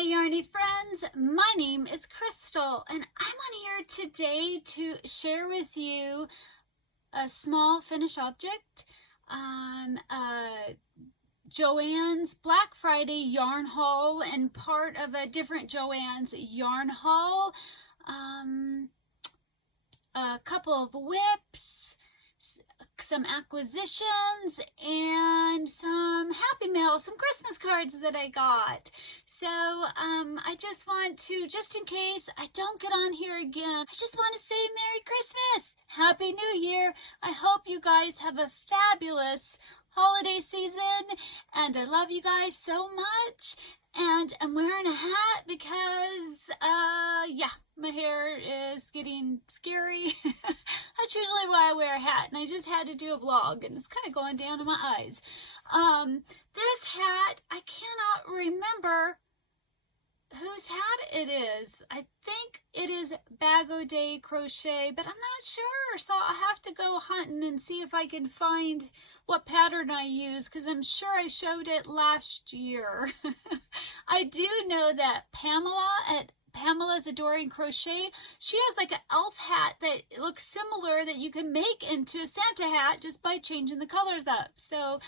my yarny friends, my name is Crystal and I'm on here today to share with you a small finished object on Joann's Black Friday yarn haul and part of a different Joann's yarn haul. A couple of whips, some acquisitions, and some Happy Mail, some Christmas cards that I got. So I just want to, just in case I don't get on here again, I just want to say Merry Christmas, Happy New Year. I hope you guys have a fabulous holiday season, and I love you guys so much. And I'm wearing a hat because, yeah, my hair is getting scary. That's usually why I wear a hat, and I just had to do a vlog, and it's kind of going down to my eyes. This hat, I cannot remember whose hat it is. I think it is Bag O' Day Crochet, but I'm not sure, so I'll have to go hunting and see if I can find what pattern I use, because I'm sure I showed it last year. I do know that Pamela at Pamela's Adoring Crochet, she has like an elf hat that looks similar that you can make into a Santa hat just by changing the colors up. So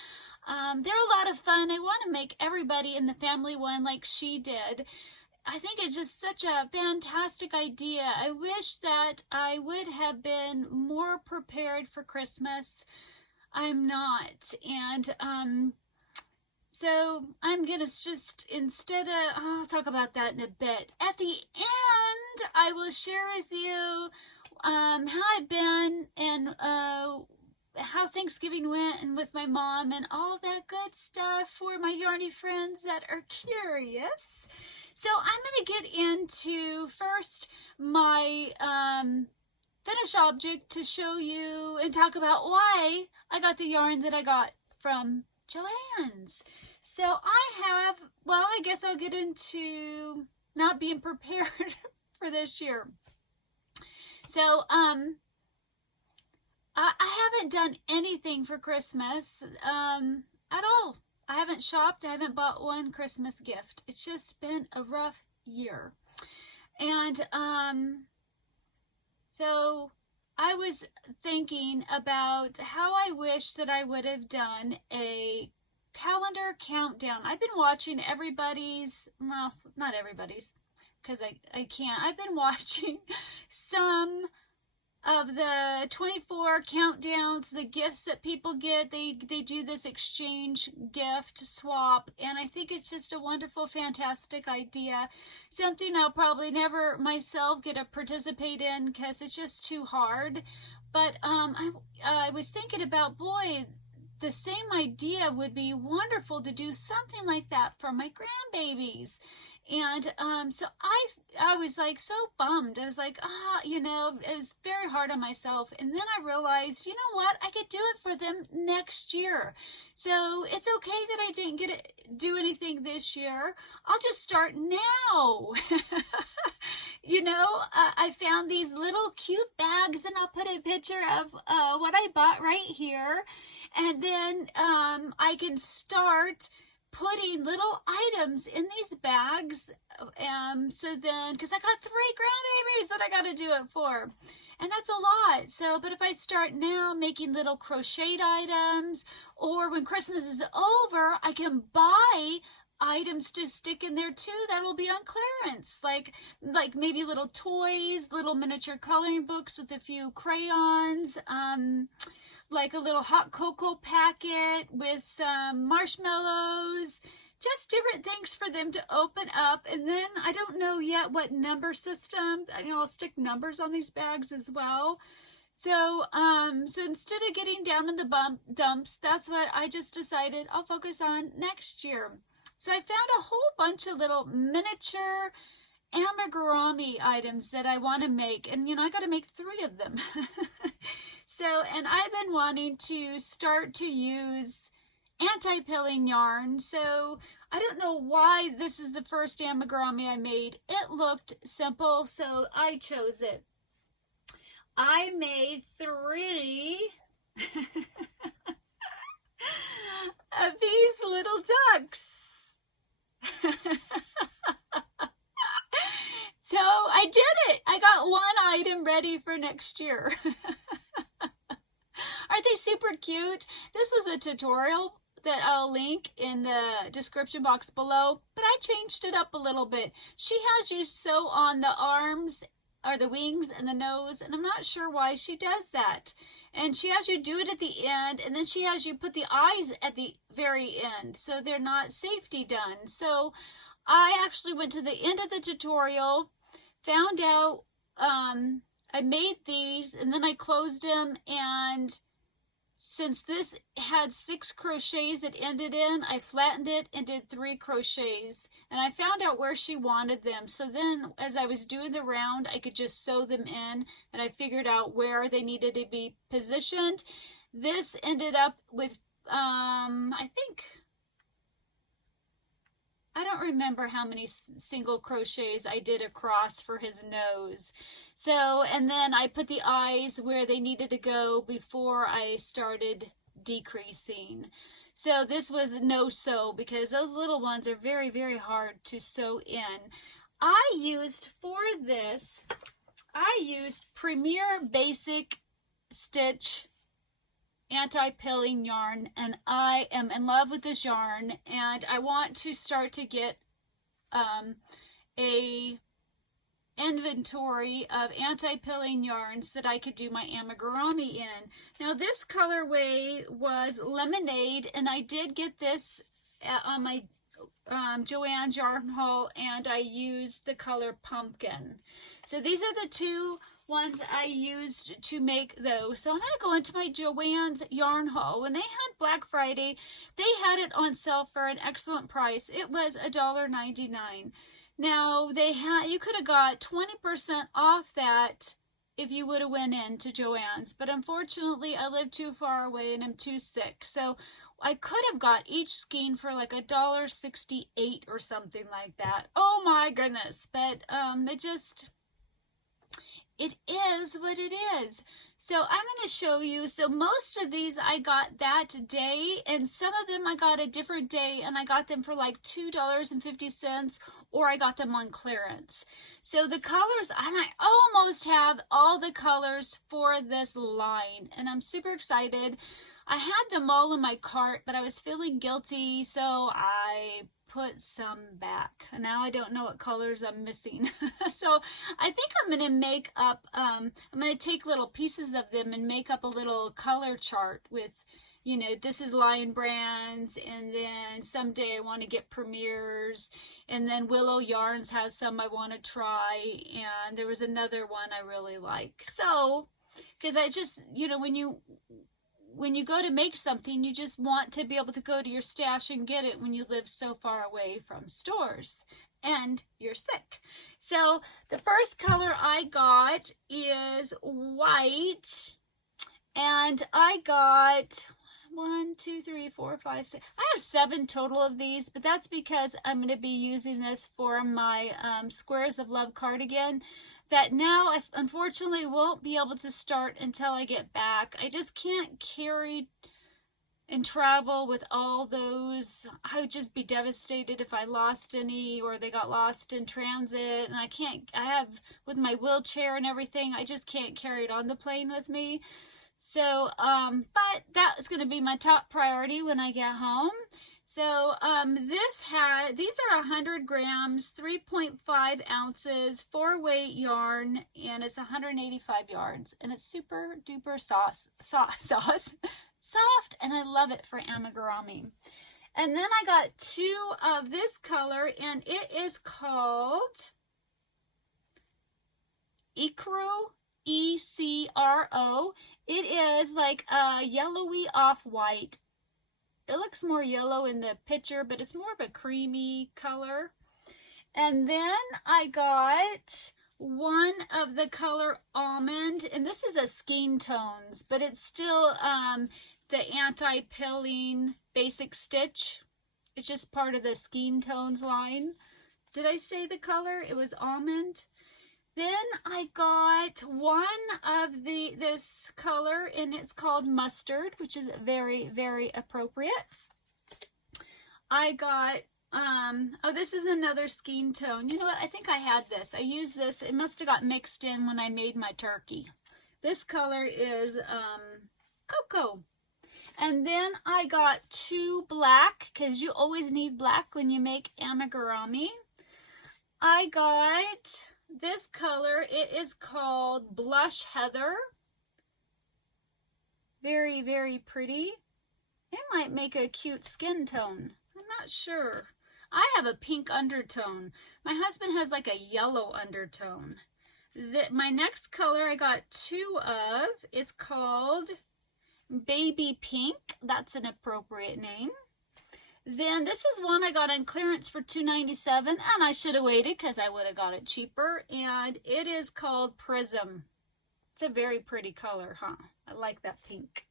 they're a lot of fun. I want to make everybody in the family one like she did. I think it's just such a fantastic idea. I wish that I would have been more prepared for Christmas. I'm not, and so I'm gonna just, instead of, I'll talk about that in a bit. At the end, I will share with you how I've been and how Thanksgiving went and with my mom and all that good stuff for my yarny friends that are curious. So I'm gonna get into first my finished object to show you and talk about why I got the yarn that I got from Joann's. So I have, well, I guess I'll get into not being prepared for this year. So I haven't done anything for Christmas at all. I haven't shopped. I haven't bought one Christmas gift. It's just been a rough year. And so I was thinking about how I wish that I would have done a calendar countdown. I've been watching everybody's, well, not everybody's, because I can't. I've been watching some of the 24 countdowns, the gifts that people get. They do this exchange gift swap, and I think it's just a wonderful, fantastic idea. Something I'll probably never myself get to participate in because it's just too hard. But I was thinking about, boy, the same idea would be wonderful to do something like that for my grandbabies. And so I was like so bummed. I was like, you know, it was very hard on myself. And then I realized, you know what, I could do it for them next year. So it's okay that I didn't get to do anything this year. I'll just start now. You know, I found these little cute bags, and I'll put a picture of what I bought right here. And then I can start putting little items in these bags, so then, because I got 3 grandbabies that I got to do it for, and that's a lot. So, but if I start now making little crocheted items, or when Christmas is over, I can buy items to stick in there too that will be on clearance, like maybe little toys, little miniature coloring books with a few crayons, like a little hot cocoa packet with some marshmallows, just different things for them to open up. And then I don't know yet what number system. I know I'll stick numbers on these bags as well. So so instead of getting down in the dumps, that's what I just decided I'll focus on next year. So I found a whole bunch of little miniature amigurumi items that I want to make, and you know, I got to make 3 of them. So, and I've been wanting to start to use anti-pilling yarn. So I don't know why this is the first amigurumi I made. It looked simple, so I chose it. I made 3 of these little ducks. did it. I got one item ready for next year. Aren't they super cute? This was a tutorial that I'll link in the description box below, but I changed it up a little bit. She has you sew on the arms or the wings and the nose, and I'm not sure why she does that. And she has you do it at the end, and then she has you put the eyes at the very end, so they're not safety done. So I actually went to the end of the tutorial, found out I made these, and then I closed them, and since this had 6 crochets it ended in, I flattened it and did 3 crochets, and I found out where she wanted them. So then as I was doing the round, I could just sew them in, and I figured out where they needed to be positioned. This ended up with I don't remember how many single crochets I did across for his nose. So, and then I put the eyes where they needed to go before I started decreasing. So this was no sew because those little ones are very, very hard to sew in. I used Premier Basic Stitch anti-pilling yarn, and I am in love with this yarn, and I want to start to get a inventory of anti-pilling yarns that I could do my amigurumi in. Now this colorway was Lemonade, and I did get this on my Joann's yarn haul, and I used the color Pumpkin. So these are the 2 ones I used to make those. So I'm going to go into my Joann's yarn haul. When they had Black Friday, they had it on sale for an excellent price. It was $1.99. Now you could have got 20% off that if you would have went into Joann's, but unfortunately I live too far away and I'm too sick. So I could have got each skein for like $1.68 or something like that. Oh my goodness. But it is what it is. So I'm going to show you. So most of these I got that day, and some of them I got a different day, and I got them for like $2.50, or I got them on clearance. So the colors, and I almost have all the colors for this line, and I'm super excited. I had them all in my cart, but I was feeling guilty, so I put some back. And now I don't know what colors I'm missing. So I think I'm going to make up, I'm going to take little pieces of them and make up a little color chart with, you know, this is Lion Brands, and then someday I want to get Premier's, and then Willow Yarns has some I want to try, and there was another one I really like. So, because I just, you know, when you go to make something, you just want to be able to go to your stash and get it when you live so far away from stores and you're sick. So the first color I got is white, and I got 1, 2, 3, 4, 5, 6. I have 7 total of these, but that's because I'm going to be using this for my Squares of Love cardigan that now I unfortunately won't be able to start until I get back. I just can't carry and travel with all those. I would just be devastated if I lost any, or they got lost in transit, and I have with my wheelchair and everything, I just can't carry it on the plane with me. So but that is going to be my top priority when I get home. So these are 100 grams, 3.5 ounces, 4-weight yarn, and it's 185 yards, and it's super duper soft, and I love it for amigurumi. And then I got 2 of this color, and it is called Ecro, E-C-R-O. It is like a yellowy off-white. It looks more yellow in the picture, but it's more of a creamy color. And then I got one of the color Almond, and this is a Skein Tones, but it's still the anti-pilling basic stitch. It's just part of the Skein Tones line. Did I say the color? It was Almond. Then I got one of this color, and it's called Mustard, which is very, very appropriate. I got Oh, this is another skein tone. You know what? I think I had this. I used this. It must have got mixed in when I made my turkey. This color is cocoa. And then I got 2 black, because you always need black when you make amigurumi. I got this color. It is called Blush Heather. Very, very pretty. It might make a cute skin tone. I'm not sure. I have a pink undertone. My husband has like a yellow undertone. My next color I got 2 of. It's called Baby Pink. That's an appropriate name. Then this is one I got on clearance for $2.97, and I should have waited because I would have got it cheaper. And it is called Prism. It's a very pretty color, huh? I like that pink.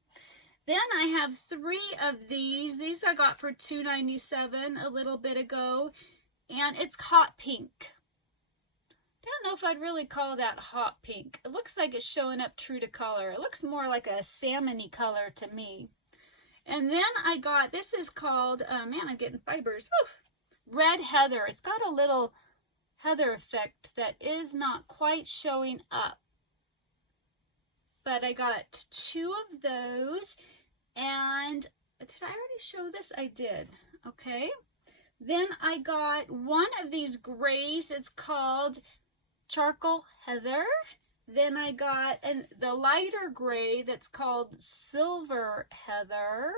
Then I have 3 of these. These I got for $2.97 a little bit ago, and it's hot pink. I don't know if I'd really call that hot pink. It looks like it's showing up true to color. It looks more like a salmony color to me. And then I got, this is called, man, I'm getting fibers. Woo! Red Heather. It's got a little heather effect that is not quite showing up. But I got 2 of those. And did I already show this? I did. Okay. Then I got 1 of these grays. It's called Charcoal Heather. Then I got the lighter gray that's called Silver Heather.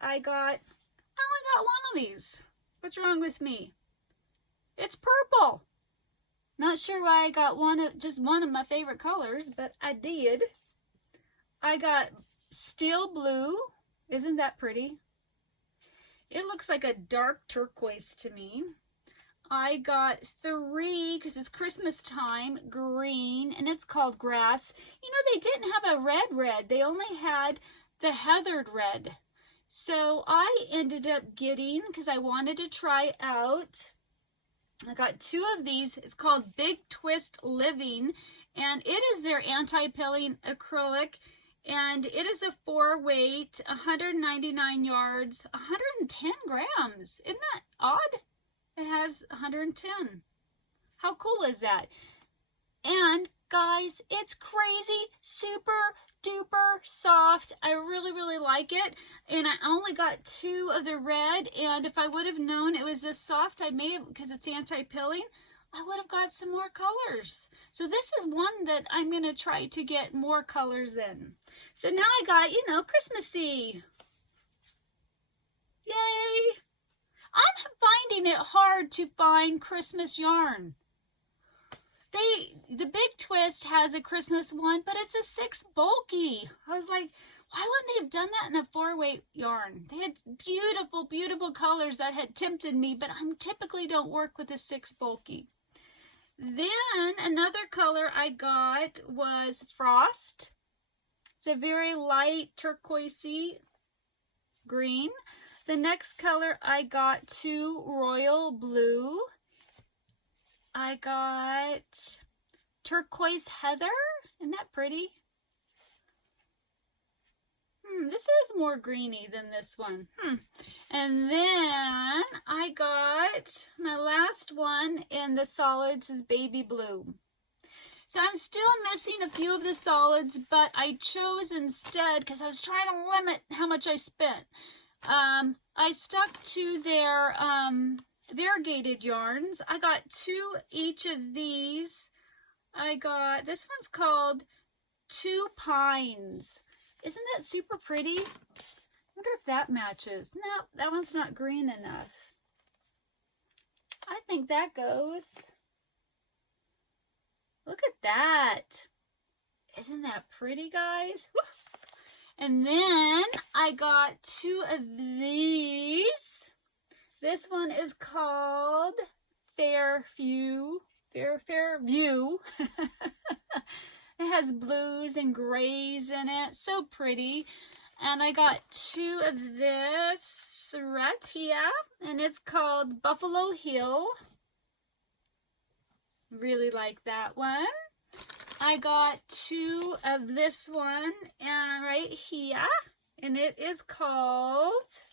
I only got 1 of these. What's wrong with me? It's purple. Not sure why I got just one of my favorite colors, but I did. I got Steel Blue. Isn't that pretty? It looks like a dark turquoise to me. I got 3, because it's Christmas time, green, and it's called Grass. You know, they didn't have a red. They only had the heathered red. So I ended up getting, because I wanted to try out, I got 2 of these. It's called Big Twist Living, and it is their anti-pilling acrylic, and it is a 4-weight, 199 yards, 110 grams. Isn't that odd? It has 110. How cool is that? And guys, it's crazy, super duper soft. I really, really like it. And I only got 2 of the red. And if I would have known it was this soft, I may have, because it's anti-pilling, I would have got some more colors. So this is one that I'm going to try to get more colors in. So now I got, you know, Christmassy. Yay! I'm finding it hard to find Christmas yarn. The Big Twist has a Christmas one, but it's a 6 bulky. I was like, why wouldn't they have done that in a 4-weight yarn? They had beautiful, beautiful colors that had tempted me, but I typically don't work with a 6 bulky. Then another color I got was Frost. It's a very light turquoisey green. The next color I got 2 Royal Blue. I got Turquoise Heather. Isn't that pretty? This is more greeny than this one. And then I got my last one in the solids is Baby Blue. So I'm still missing a few of the solids, but I chose instead, because I was trying to limit how much I spent. I stuck to their variegated yarns. I got 2 each of these. I got, this one's called 2 Pines. Isn't that super pretty? I wonder if that matches. No, that one's not green enough. I think that goes. Look at that. Isn't that pretty, guys? Woo! And then I got 2 of these. This one is called Fairview. Fairview. It has blues and grays in it. So pretty. And I got 2 of this right here. And it's called Buffalo Hill. Really like that one. I got 2 of this one and right here. And it is called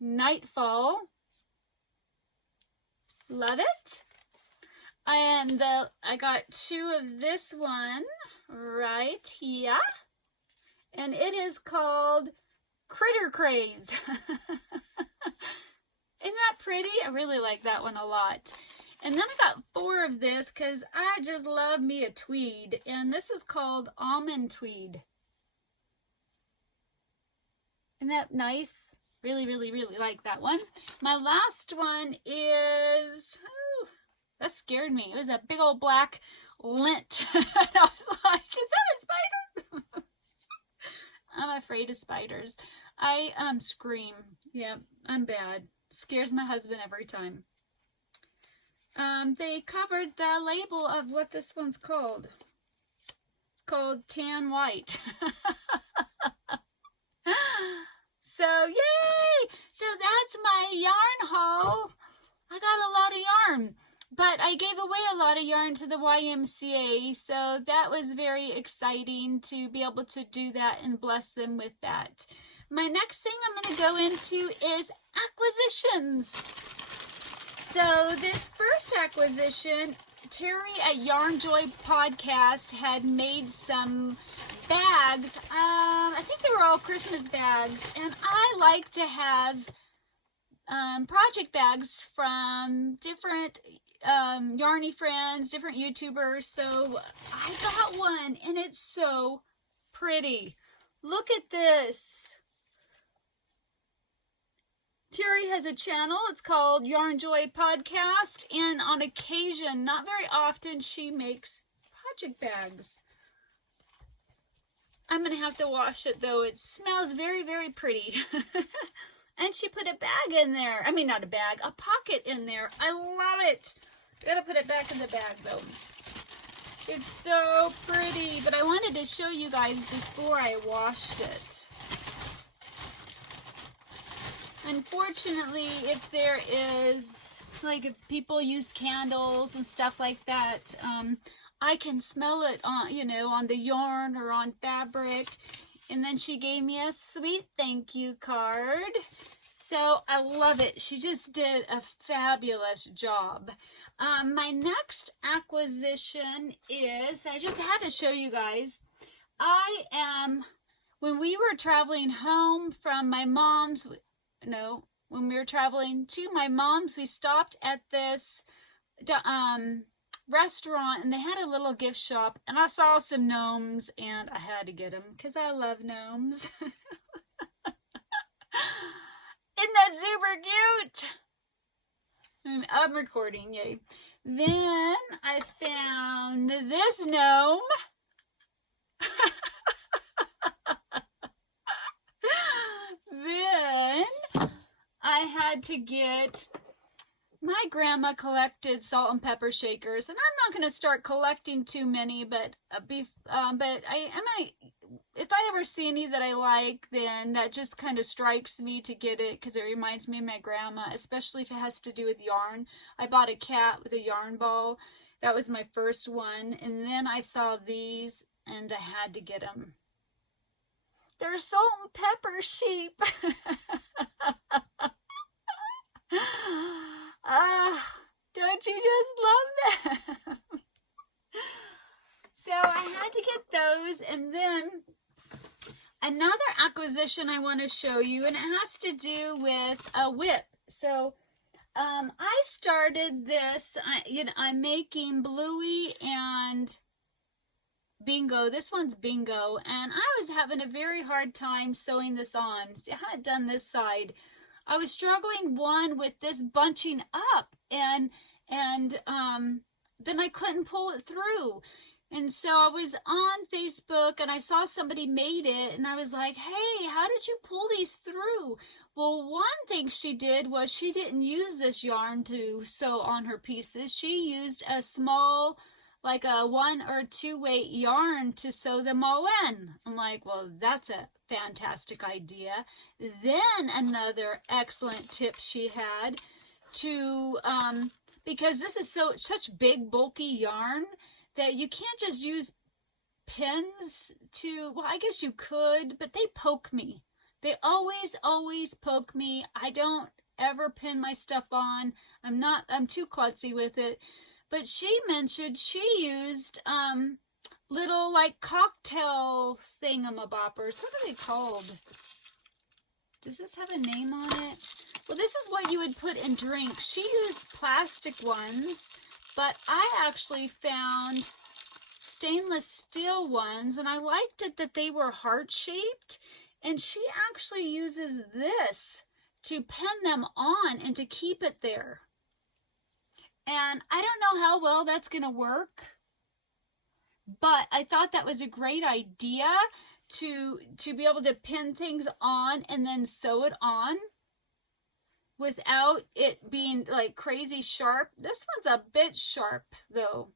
Nightfall. Love it. And I got 2 of this one right here. And it is called Critter Craze. Isn't that pretty? I really like that one a lot. And then I got 4 of this because I just love me a tweed. And this is called Almond Tweed. Isn't that nice? Really, really, really like that one. My last one is, oh, that scared me. It was a big old black lint. And I was like, is that a spider? I'm afraid of spiders. I scream. Yeah, I'm bad. Scares my husband every time. They covered the label of what this one's called. It's called Tan White. So, yay! So that's my yarn haul. I got a lot of yarn, but I gave away a lot of yarn to the YMCA, so that was very exciting to be able to do that and bless them with that. My next thing I'm going to go into is acquisitions. So this first acquisition, Terry at Yarn Joy Podcast had made some bags. I think they were all Christmas bags, and I like to have project bags from different yarny friends, different YouTubers. So I got one, and it's so pretty. Look at this. Terry has a channel. It's called Yarn Joy Podcast, and on occasion, not very often, she makes project bags. I'm going to have to wash it, though. It smells very, very pretty. And she put a bag in there. I mean, not a bag, a pocket in there. I love it. Gotta put it back in the bag, though. It's so pretty, but I wanted to show you guys before I washed it. Unfortunately, if there is, like if people use candles and stuff like that, I can smell it on, you know, on the yarn or on fabric. And then she gave me a sweet thank you card. So I love it. She just did a fabulous job. My next acquisition is, I just had to show you guys, when we were traveling home from my mom's, when we were traveling to my mom's, we stopped at this restaurant, and they had a little gift shop, and I saw some gnomes, and I had to get them because I love gnomes. Isn't that super cute? I'm recording, yay. Then I found this gnome. Then I had to get, my grandma collected salt and pepper shakers, and I'm not going to start collecting too many, but if I ever see any that I like, then that just kind of strikes me to get it because it reminds me of my grandma, especially if it has to do with yarn. I bought a cat with a yarn ball. That was my first one, and then I saw these, and I had to get them. They're salt and pepper sheep. Don't you just love them? So I had to get those, and then another acquisition I want to show you, and it has to do with a whip. So I started this, I'm making Bluey and Bingo. This one's Bingo, and I was having a very hard time sewing this on. See, I had done this side. I was struggling with this bunching up, and then I couldn't pull it through. And so I was on Facebook, and I saw somebody made it, and I was like, hey, how did you pull these through? Well, one thing she did was she didn't use this yarn to sew on her pieces. She used a small, like a 1 or 2 weight yarn to sew them all in. I'm like, well, that's a fantastic idea. Then another excellent tip she had to, because this is such big, bulky yarn that you can't just use pins to, well, I guess you could, but they poke me. They always poke me. I don't ever pin my stuff on. I'm too klutzy with it. But she mentioned she used little like cocktail thingamaboppers. What are they called? Does this have a name on it? Well, this is what you would put in drinks. She used plastic ones, but I actually found stainless steel ones, and I liked it that they were heart-shaped, and she actually uses this to pin them on and to keep it there. And I don't know how well that's going to work, but I thought that was a great idea to be able to pin things on and then sew it on without it being like crazy sharp. This one's a bit sharp though,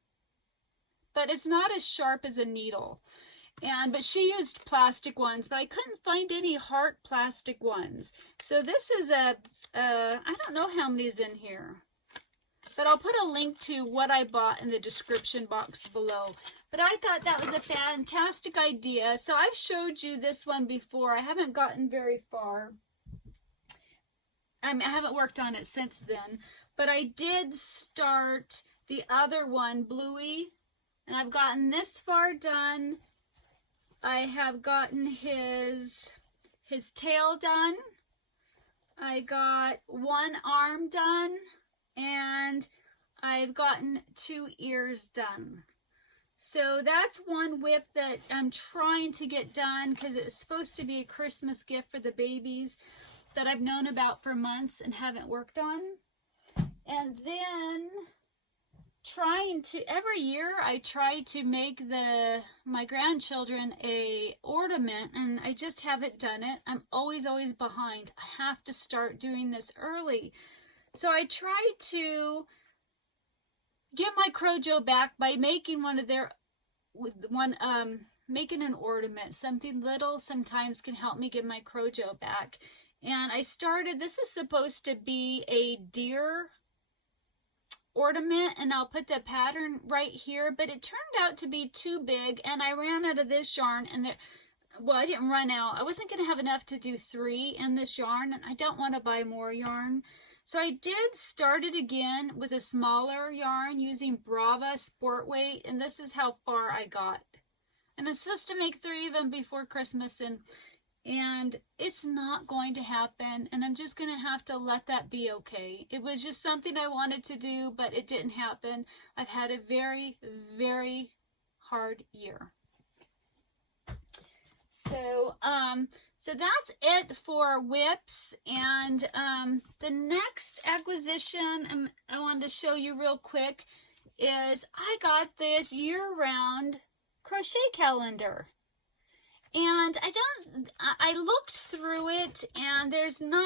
but it's not as sharp as a needle. But she used plastic ones, but I couldn't find any heart plastic ones. So this is I don't know how many's in here, but I'll put a link to what I bought in the description box below. But I thought that was a fantastic idea. So I've showed you this one before. I haven't gotten very far. I haven't worked on it since then. But I did start the other one, Bluey. And I've gotten this far done. I have gotten his tail done. I got one arm done. And I've gotten 2 ears done. So that's one whip that I'm trying to get done because it's supposed to be a Christmas gift for the babies that I've known about for months and haven't worked on. And then every year I try to make my grandchildren a ornament, and I just haven't done it. I'm always behind. I have to start doing this early. So I try to get my Crochet back by making making an ornament. Something little sometimes can help me get my Crochet back. And I started, this is supposed to be a deer ornament, and I'll put the pattern right here, but it turned out to be too big, and I ran out of this yarn, and well, I didn't run out. I wasn't going to have enough to do 3 in this yarn, and I don't want to buy more yarn. So I did start it again with a smaller yarn using Brava Sport Weight, and this is how far I got. And I'm supposed to make 3 of them before Christmas, and it's not going to happen, and I'm just going to have to let that be okay. It was just something I wanted to do, but it didn't happen. I've had a very, very hard year. So that's it for whips, and the next acquisition I wanted to show you real quick is I got this year-round crochet calendar. And I looked through it, and there's only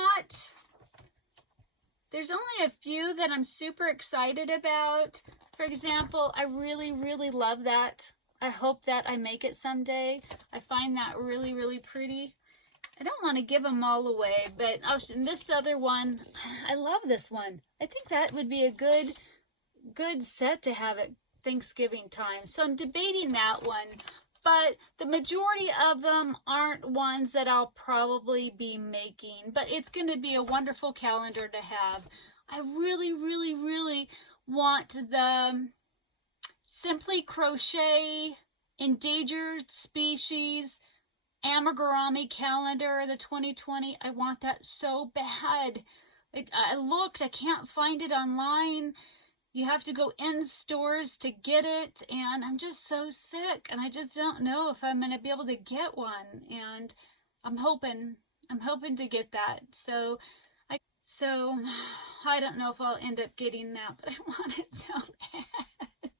a few that I'm super excited about. For example, I really, really love that. I hope that I make it someday. I find that really, really pretty. I don't want to give them all away, but this other one, I love this one. I think that would be a good set to have at Thanksgiving time. So I'm debating that one. But the majority of them aren't ones that I'll probably be making. But it's going to be a wonderful calendar to have. I really, really, really want the Simply Crochet Endangered Species amigurumi calendar, the 2020. I want that so bad. I looked. I can't find it online. You have to go in stores to get it, and I'm just so sick, and I just don't know if I'm going to be able to get one, and I'm hoping to get that. So I don't know if I'll end up getting that, but I want it so bad.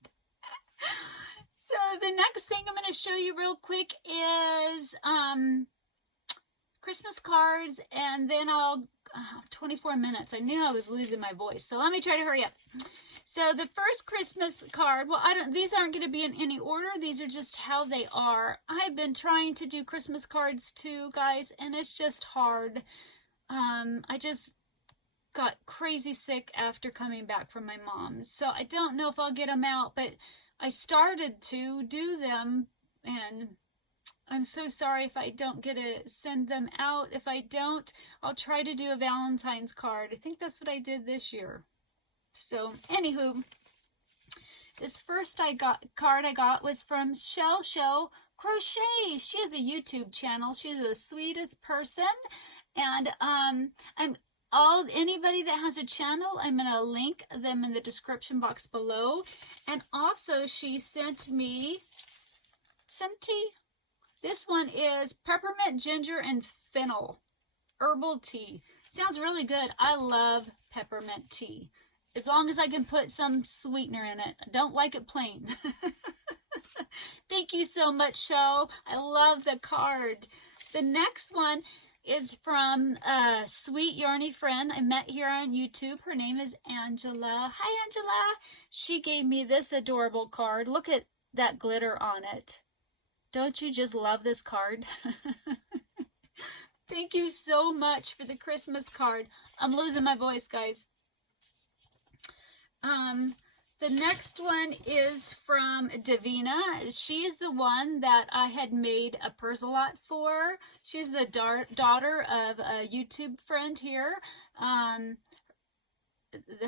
So the next thing I'm going to show you real quick is Christmas cards, and then 24 minutes. I knew I was losing my voice, so let me try to hurry up. So the first Christmas card, well, these aren't going to be in any order. These are just how they are. I've been trying to do Christmas cards too, guys, and it's just hard. I just got crazy sick after coming back from my mom's. So I don't know if I'll get them out, but I started to do them, and I'm so sorry if I don't get to send them out. If I don't, I'll try to do a Valentine's card. I think that's what I did this year. So, anywho, this first card I got was from Chelle Crochet. She has a YouTube channel. She's the sweetest person. And anybody that has a channel, I'm going to link them in the description box below. And also she sent me some tea. This one is peppermint, ginger, and fennel herbal tea. Sounds really good. I love peppermint tea. As long as I can put some sweetener in it. I don't like it plain. Thank you so much, Chelle. I love the card. The next one is from a sweet yarny friend I met here on YouTube. Her name is Angela. Hi, Angela. She gave me this adorable card. Look at that glitter on it. Don't you just love this card? Thank you so much for the Christmas card. I'm losing my voice, guys. The next one is from Davina. She is the one that I had made a Purrsalot for. She's the daughter of a YouTube friend here.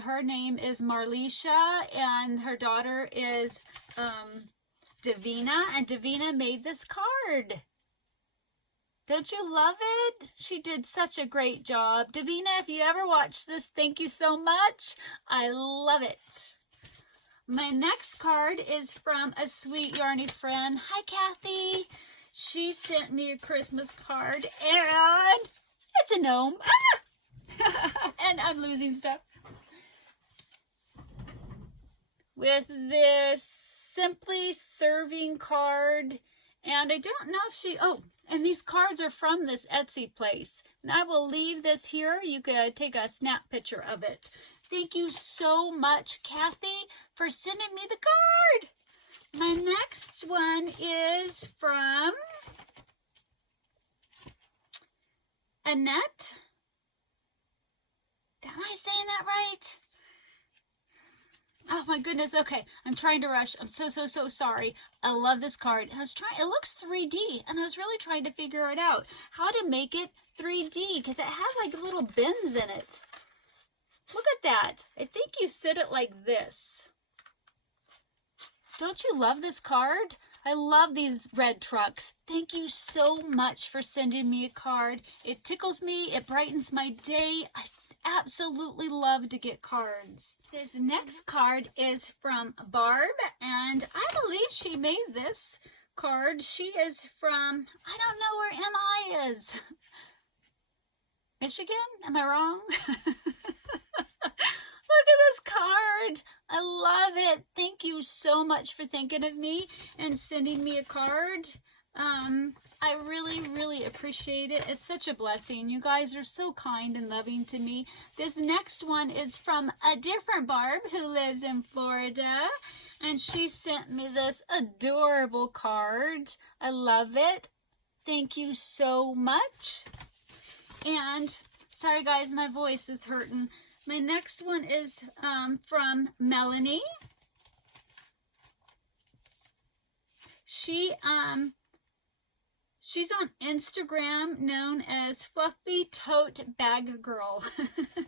Her name is Marlisha, and her daughter is Davina, and Davina made this card. Don't you love it? She did such a great job. Davina, if you ever watch this, thank you so much. I love it. My next card is from a sweet yarny friend. Hi, Kathy. She sent me a Christmas card, and it's a gnome. Ah! And I'm losing stuff. With this Simply Serving card, and I don't know if she, and these cards are from this Etsy place. And I will leave this here. You could take a snap picture of it. Thank you so much, Kathy, for sending me the card. My next one is from Annette. Am I saying that right? Oh my goodness. Okay, I'm trying to rush. I'm so sorry. I love this card. I was trying, it looks 3D, and I was really trying to figure it out. How to make it 3D, because it has like little bins in it. Look at that. I think you sit it like this. Don't you love this card? I love these red trucks. Thank you so much for sending me a card. It tickles me. It brightens my day. I absolutely love to get cards. This next card is from Barb, and I believe she made this card. She is from, I don't know where MI is. Michigan? Am I wrong? Look at this card. I love it. Thank you so much for thinking of me and sending me a card. I really appreciate it. It's such a blessing. You guys are so kind and loving to me. This next one is from a different Barb who lives in Florida, and she sent me this adorable card. I love it. Thank you so much. And sorry guys, my voice is hurting. My next one is from Melanie. She's on Instagram known as Fluffy Tote Bag Girl.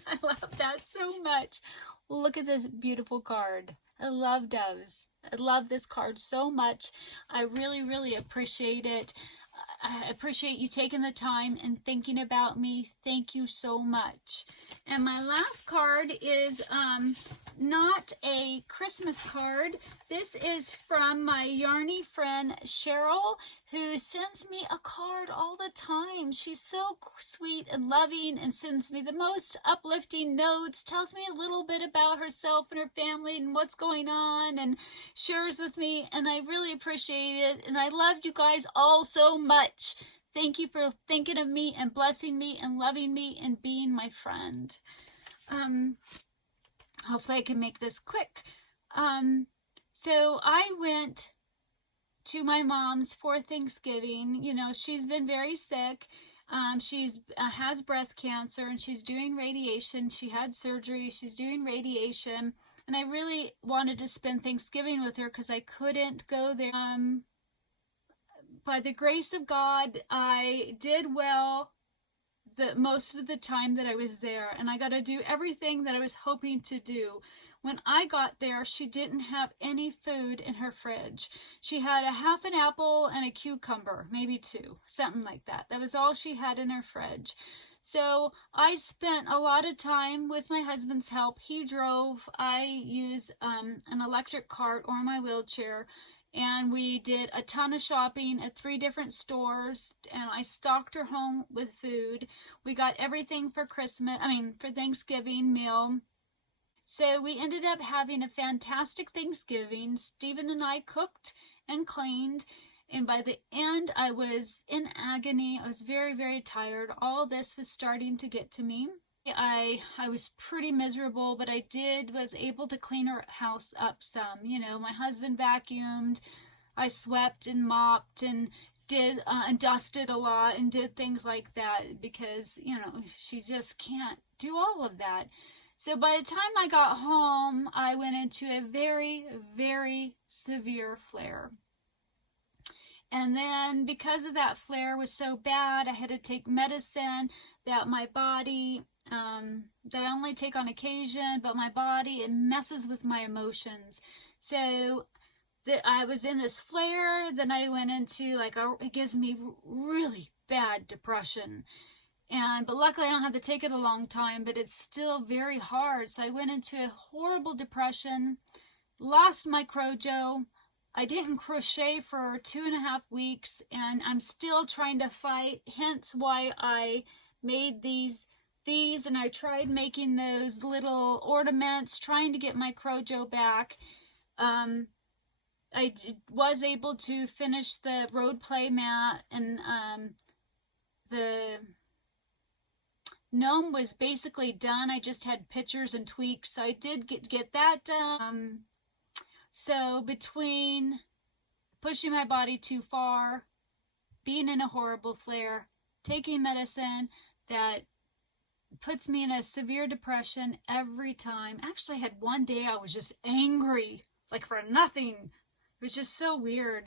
I love that so much. Look at this beautiful card. I love doves. I love this card so much. I really appreciate it. I appreciate you taking the time and thinking about me. Thank you so much. And my last card is not a Christmas card. This is from my yarny friend Cheryl, who sends me a card all the time. She's so sweet and loving and sends me the most uplifting notes, tells me a little bit about herself and her family and what's going on, and shares with me, and I really appreciate it. And I love you guys all so much. Thank you for thinking of me and blessing me and loving me and being my friend. Hopefully I can make this quick. So I went to my mom's for Thanksgiving. You know, she's been very sick. She's has breast cancer, and she's doing radiation. She had surgery. She's doing radiation. And I really wanted to spend Thanksgiving with her because I couldn't go there. by the grace of God, I did well most of the time that I was there, and I got to do everything that I was hoping to do. When I got there, she didn't have any food in her fridge. She had a half an apple and a cucumber, maybe two, something like that. That was all she had in her fridge. So I spent a lot of time with my husband's help. He drove. I use an electric cart or my wheelchair. And we did a ton of shopping at 3 different stores, and I stocked her home with food. We got everything for for Thanksgiving meal. So we ended up having a fantastic Thanksgiving. Stephen and I cooked and cleaned, and by the end I was in agony. I was very, very tired. All this was starting to get to me. I was pretty miserable, but I was able to clean our house up some. You know, my husband vacuumed, I swept and mopped and did and dusted a lot and did things like that because, you know, she just can't do all of that. So by the time I got home, I went into a very, very severe flare. And then because of that flare was so bad, I had to take medicine that my body, that I only take on occasion, but my body, it messes with my emotions. So I was in this flare, then I went into it gives me really bad depression. But luckily I don't have to take it a long time, but it's still very hard. So I went into a horrible depression, lost my crojo. I didn't crochet for 2.5 weeks, and I'm still trying to fight, hence why I made these, and I tried making those little ornaments, trying to get my crojo back. I was able to finish the road play mat, and the gnome was basically done. I just had pictures and tweaks, so I did get that done. So between pushing my body too far, being in a horrible flare, taking medicine that puts me in a severe depression every time. Actually, I had one day I was just angry, like for nothing. It was just so weird.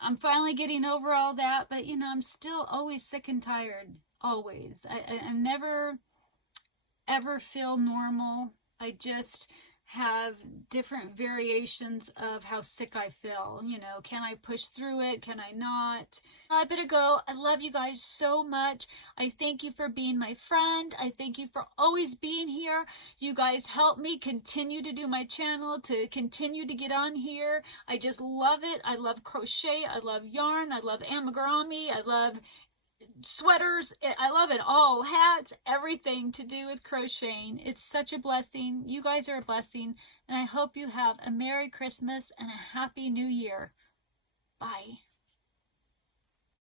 I'm finally getting over all that, but you know, I'm still always sick and tired. Always. I never ever feel normal. I just have different variations of how sick I feel. You know, can I push through it? Can I not? I better go. I love you guys so much. I thank you for being my friend. I thank you for always being here. You guys help me continue to do my channel, to continue to get on here. I just love it. I love crochet. I love yarn. I love amigurumi. I love sweaters. I love it all. Hats, everything to do with crocheting. It's such a blessing. You guys are a blessing, and I hope you have a Merry Christmas and a Happy New Year. Bye.